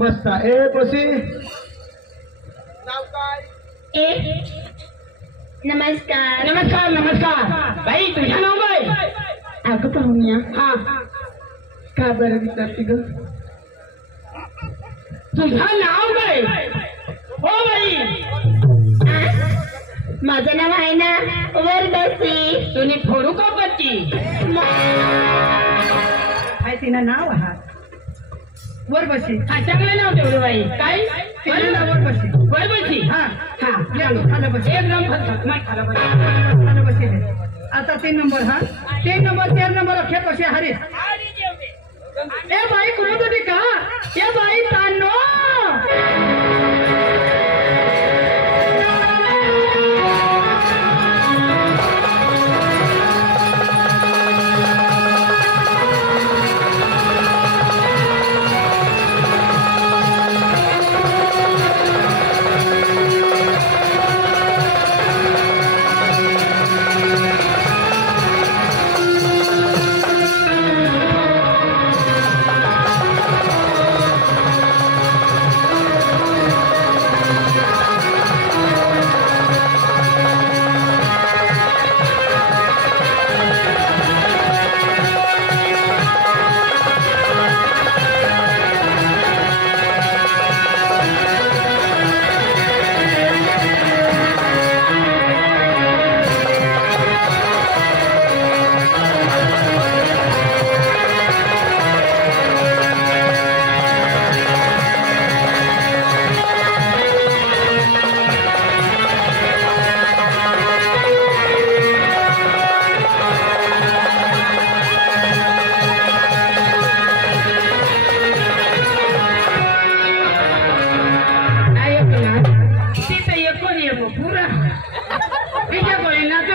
मस्त ए पसी नाव काय? ए नमस्कार नमस्कार नमस्कार बाई तुझं नाव बाई अगं पाहुण्या हा का बरं विचारते ग तुझं नाव काय हो बाई माझं नाव आहे ना वरदसी तुम्ही फोडू का पत्ती काय तिनं नाव हा वर बसी हा चांगलं नाव ठेवलं बाई काय तिनं नाव वर बसी बरोबरची हा हा खाली बस एकदम नाही खाला बाई खाली बसी आता 3 नंबर हा 3 नंबर 4 नंबर अखे कसे हरी ए बाई कोण होती का ए बाई तानो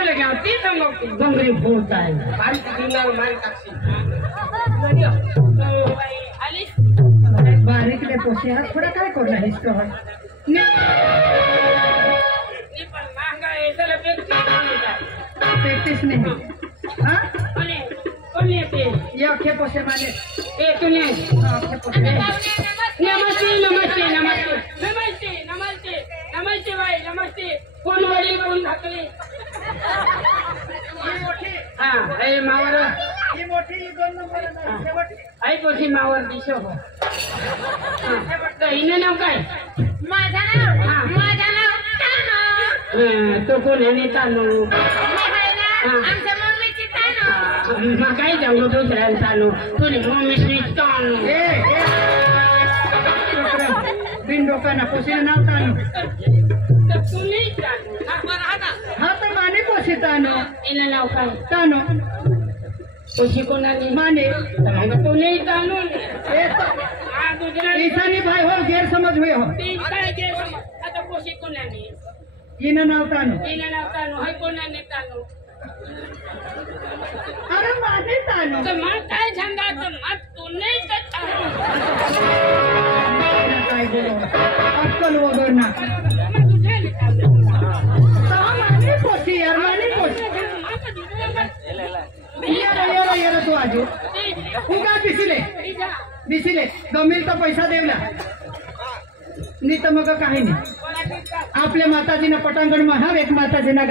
डोंगरी भूत आहे बारीक ले पोसे हा थोडा काय करला हिस्टो हा प्रैक्टिस नहीं हां ये अखे पोसे माने ए तूने अखे पोसे नमस्ते नमस्ते नमस्ते नमस्ते नमस्ते नमस्ते भाई नमस्ते कोण वडील कोण धाकले हा ए मावर ही मोठी 2 नंबर शेवटी आई पोशी मावर दिसो हो हिने नाव काय माझं नाव तानो तो कोण आहे तानू आमच्या मम्मीची तानो मग काय सांगू दुसऱ्या तानू तुझी मम्मी तानू बिन डोकाना पोसे नाव तानो तुम्ही तानू हा तर माने पोसे तानो हिने नाव काय तानो पोशी कोणाने माने मग तुने तानू ईशानी भाई हो गैर समझ हुए हो आता पोशी कोणाने इन नाव तानो हिने नाव तानू हाय कोणाने तानू अरे माने तानो तर मग काय सांगा तर मग तुने तानू काय बोलो अक्कल वगैरे ना माने पोसी यार माने पोसी यार तू आजो उगा दिसिले गमिल तर पैसा देवला नाही तर मग काही नाही आपल्या माताजीनं पटांगण महाव एक माताजीना